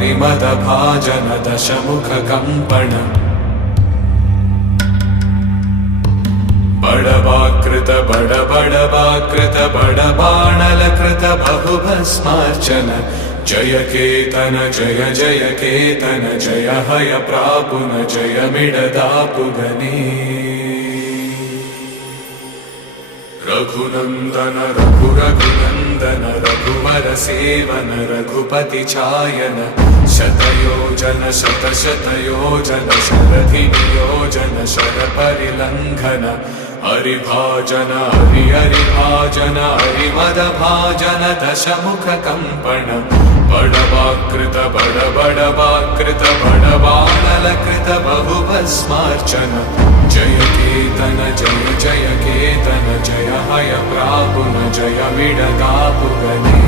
हरिमदभाजन दशमुखकम्पण बडवाकृत बडबडवाकृत बडबाणलकृत बहुभस्मार्चन जय केतन जय जय केतन जय हय प्रापुन जय मिडदापुगनी रघुनंदन रघुरघुनंदन रघुवर सेवन रघुपति छायन शतयोजन शतशतयोजन शरधि नियोजन शरपरिलंघन हरिभाजन हरिभाजन हरिमदभाजन दशमुखकम्पण बडवाकृत बडबडवाकृत बडबाणलकृत बहुभस्मार्चन जय केतन जय जय केतन जय हय प्रापुन जय मिडदापुगनी।